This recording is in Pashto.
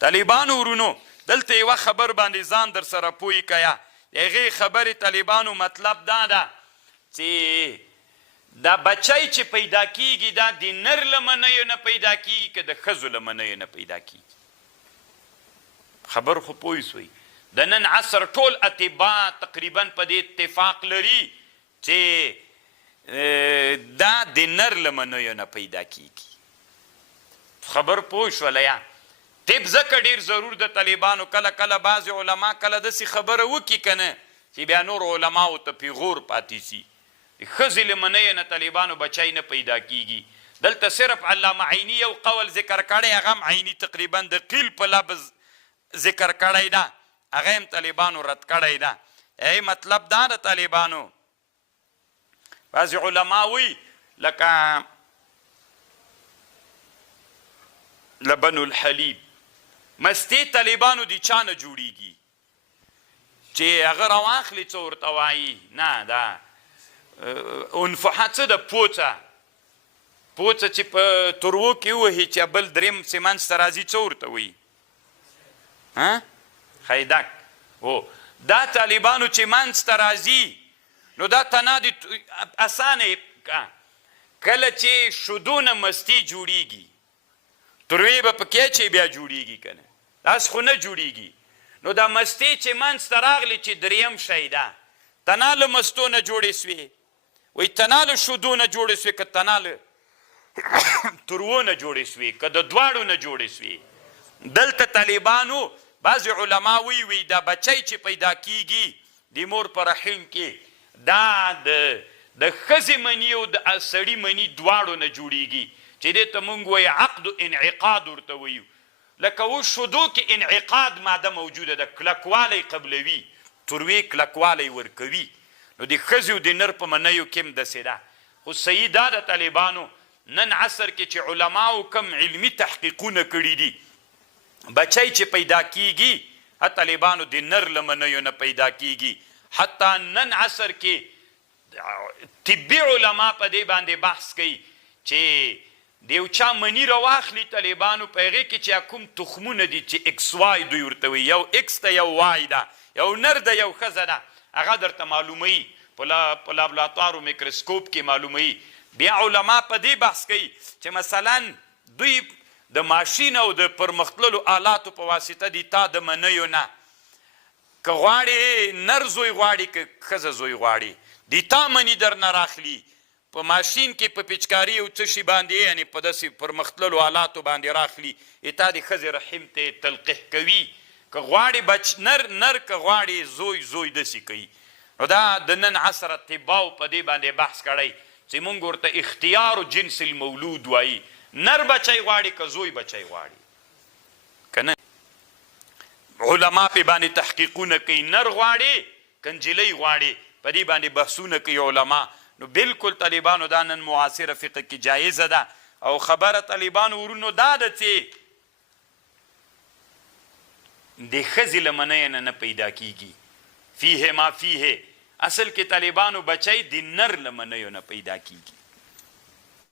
طالبانو ورونو دلته یوه خبر باندې ځان در سره پوی کیا د هغې خبرې طالبانو مطلب دا ده چې دا بچی چې پیدا کیږي دا د نر له منیو نه پیدا کیږي که د ښځو له منیو نه پیدا کیږي خبر خو پوه سوی د نن عصر ټول اطبا تقریبا په دې اتفاق لري چې دا د نر له منیو نه پیدا کیږي خبر پوه شوله یا طب ځکه ډېر ضرور د طالبانو کله کله بعضې علما کله داسې خبره وکړي که نه چې بیا نور علماو ته پیغور پاتې سي د ښځې له منیو نه طالبانو بچی نه پیدا کیږي دلته صرف علامه عیني یو قول ذکر کړی هغه هم عیني تقریبا د قیل په لفظ ذکر کړی ده هغه هم طالبانو رد کړی ده ای مطلب دا د طالبانو بعضې علما وی لکه لبن الحلیب مستې طالبانو د چا نه جوړیږي چې هغه راواخلي څه ورته وایي نه دا انفحه څه ده پوڅه چې په تروو کې ووهي چې بل دریم چې منځته راځي څه ورته وایي خیدک هو دا طالبانو چې منځته راځي نو دا تنها د اسانه کله چې شدونه مستې جوړیږي تروی به پکې چې بیا جوړیږي که نه داس خو نه جوړیږي نو دا مستې چې منځته راغلي چې دریم شی ده تنها له مستو نه جوړې سوې وایي تنها له شدو نه جوړې سوې که تنها له تروو نه جوړې سوې که د دواړو نه جوړې سوې دلته طالبانو بعضې علما وی دا بچی چې پیدا کیږي د مور په رحم کې دا د ښځې مني او د سړي مني دواړو نه جوړیږي چې دې ته مونږ وایي عقد و انعقاد ورته وایو لکه اوس شدو کې انعقاد ماده موجوده ده کلکوالی قبلوي تروې کلکوالی ورکوي نو د ښځې او د نر په منیو کې هم داسې ده خو صحیح دا د طالبانو نن عصر کې چې علماو کم علمي تحقیقونه کړي دي بچی چې پیدا کیږي طالبانو د نر له منیو نه پیدا کیږي حتی نن عصر کې طبي علما په دې باندې بحث کوي چې د یو چا مني راواخلي طالبانو په هغې کې چې کوم تخمونه دي چې اکس وای دوی ورته وایي یو اکس ده یو وای ده یو نر ده یو ښځه ده هغه درته معلوموي په لابراتوار میکروسکوپ کې معلوموي بیا علما په دې بحث کوي چې مثلا دوی د ماشین او د پرمختللو آلاتو په واسطه دي تا د منیو نه که غواړې نر زوی غواړي که ښځه زوی غواړي دي تا مني در نه راخلي په ماشین کې په پیچکاري او څه شي باندې یعنې په داسې پرمختللو آلاتو باندې راخلي تا د ښځې رحم ته تلقیح کوي که غواړي بچ نر که غواړي زوی داسې کوي نو دا د نن عصر طباو په دې باندې بحث کړی چې مونږ ورته اختیار جنس المولود وایي نر بچی غواړي که زوی بچی غواړي که نه علما پې باندې تحقیقونه کوي نر غواړي که نجلۍ غواړي په دې باندې بحثونه کوي علما نو بالکل طالبانو دا نن معاصره فقه کې جایزه ده او خبره طالبانو ورونو دا ده چې د ښځې له منیه نه پیدا کیږي فیه ما فیه اصل کې طالبانو بچی د نر له منیو نه پیدا کیږي